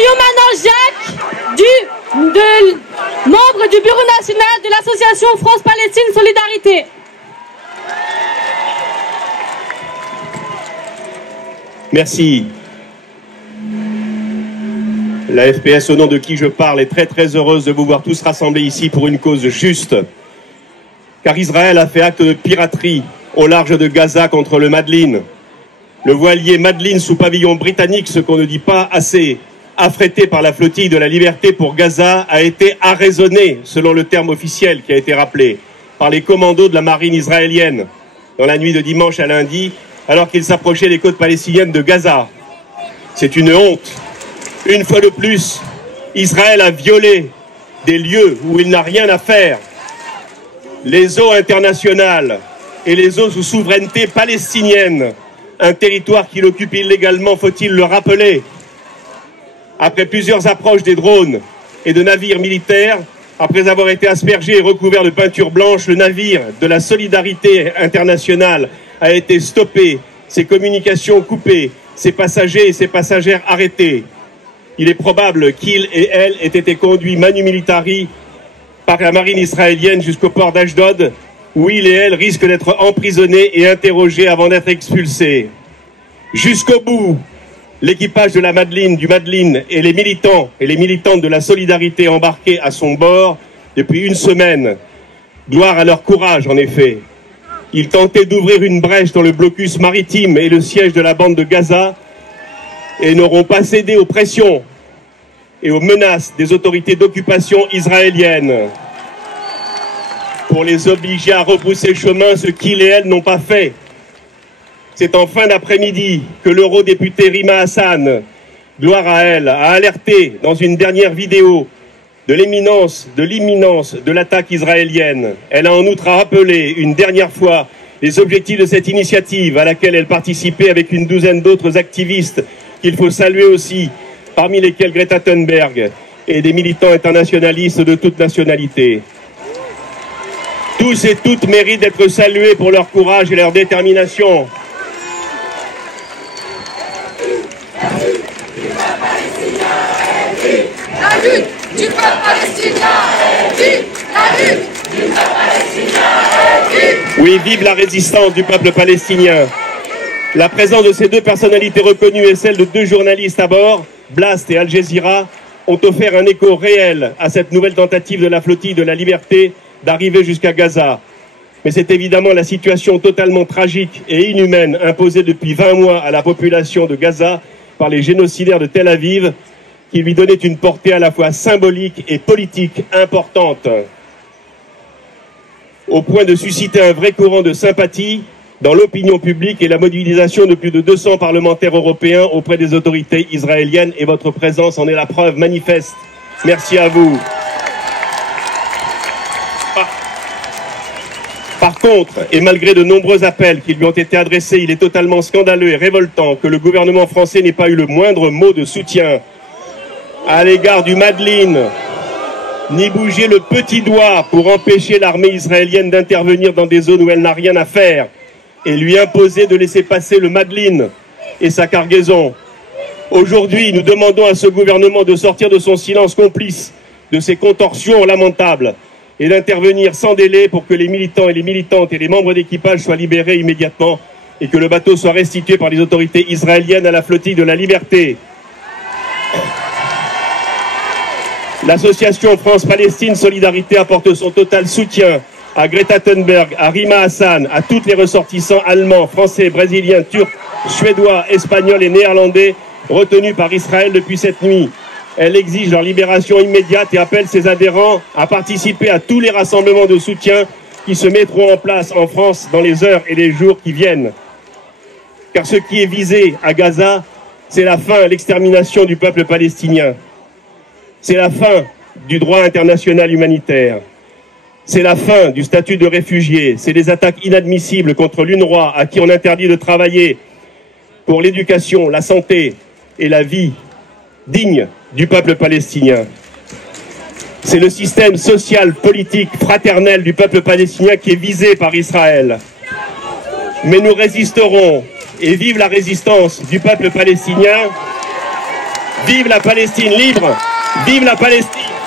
Myriam Manon-Jacques, membre du bureau national de l'association France-Palestine Solidarité. Merci. La FPS, au nom de qui je parle, est très heureuse de vous voir tous rassemblés ici pour une cause juste. Car Israël a fait acte de piraterie au large de Gaza contre le Madlin. Le voilier Madlin sous pavillon britannique, ce qu'on ne dit pas assez, affrété par la flottille de la Liberté pour Gaza, a été arraisonné, selon le terme officiel qui a été rappelé, par les commandos de la marine israélienne dans la nuit de dimanche à lundi, alors qu'ils s'approchaient des côtes palestiniennes de Gaza. C'est une honte. Une fois de plus, Israël a violé des lieux où il n'a rien à faire. Les eaux internationales et les eaux sous souveraineté palestinienne, un territoire qu'il occupe illégalement, faut-il le rappeler. Après plusieurs approches des drones et de navires militaires, après avoir été aspergé et recouvert de peinture blanche, le navire de la solidarité internationale a été stoppé, ses communications coupées, ses passagers et ses passagères arrêtés. Il est probable qu'il et elle aient été conduits manu militari par la marine israélienne jusqu'au port d'Ashdod, où il et elle risquent d'être emprisonnés et interrogés avant d'être expulsés. Jusqu'au bout, l'équipage de la Madlin, du Madlin et les militants et les militantes de la solidarité embarqués à son bord depuis une semaine. Gloire à leur courage, en effet. Ils tentaient d'ouvrir une brèche dans le blocus maritime et le siège de la bande de Gaza et n'auront pas cédé aux pressions et aux menaces des autorités d'occupation israéliennes pour les obliger à rebrousser chemin, ce qu'ils et elles n'ont pas fait. C'est en fin d'après-midi que l'eurodéputée Rima Hassan, gloire à elle, a alerté dans une dernière vidéo de l'imminence de l'attaque israélienne. Elle a en outre rappelé une dernière fois les objectifs de cette initiative à laquelle elle participait avec une douzaine d'autres activistes qu'il faut saluer aussi, parmi lesquels Greta Thunberg et des militants internationalistes de toute nationalité. Tous et toutes méritent d'être salués pour leur courage et leur détermination. La lutte du peuple palestinien est vive. La lutte du peuple palestinien est vive. Oui, vive la résistance du peuple palestinien. La présence de ces deux personnalités reconnues et celle de deux journalistes à bord, Blast et Al Jazeera, ont offert un écho réel à cette nouvelle tentative de la flottille de la Liberté d'arriver jusqu'à Gaza. Mais c'est évidemment la situation totalement tragique et inhumaine imposée depuis 20 mois à la population de Gaza par les génocidaires de Tel Aviv qui lui donnait une portée à la fois symbolique et politique importante, au point de susciter un vrai courant de sympathie dans l'opinion publique et la mobilisation de plus de 200 parlementaires européens auprès des autorités israéliennes, et votre présence en est la preuve manifeste. Merci à vous. Par contre, et malgré de nombreux appels qui lui ont été adressés, il est totalement scandaleux et révoltant que le gouvernement français n'ait pas eu le moindre mot de soutien à l'égard du Madlin, ni bouger le petit doigt pour empêcher l'armée israélienne d'intervenir dans des zones où elle n'a rien à faire et lui imposer de laisser passer le Madlin et sa cargaison. Aujourd'hui, nous demandons à ce gouvernement de sortir de son silence complice, de ses contorsions lamentables, et d'intervenir sans délai pour que les militants et les militantes et les membres d'équipage soient libérés immédiatement et que le bateau soit restitué par les autorités israéliennes à la flottille de la Liberté. L'association France-Palestine Solidarité apporte son total soutien à Greta Thunberg, à Rima Hassan, à tous les ressortissants allemands, français, brésiliens, turcs, suédois, espagnols et néerlandais retenus par Israël depuis cette nuit. Elle exige leur libération immédiate et appelle ses adhérents à participer à tous les rassemblements de soutien qui se mettront en place en France dans les heures et les jours qui viennent. Car ce qui est visé à Gaza, c'est la fin, l'extermination du peuple palestinien. C'est la fin du droit international humanitaire. C'est la fin du statut de réfugié. C'est des attaques inadmissibles contre l'UNRWA, à qui on interdit de travailler pour l'éducation, la santé et la vie digne du peuple palestinien. C'est le système social, politique, fraternel du peuple palestinien qui est visé par Israël. Mais nous résisterons, et vive la résistance du peuple palestinien. Vive la Palestine libre! Vive la Palestine!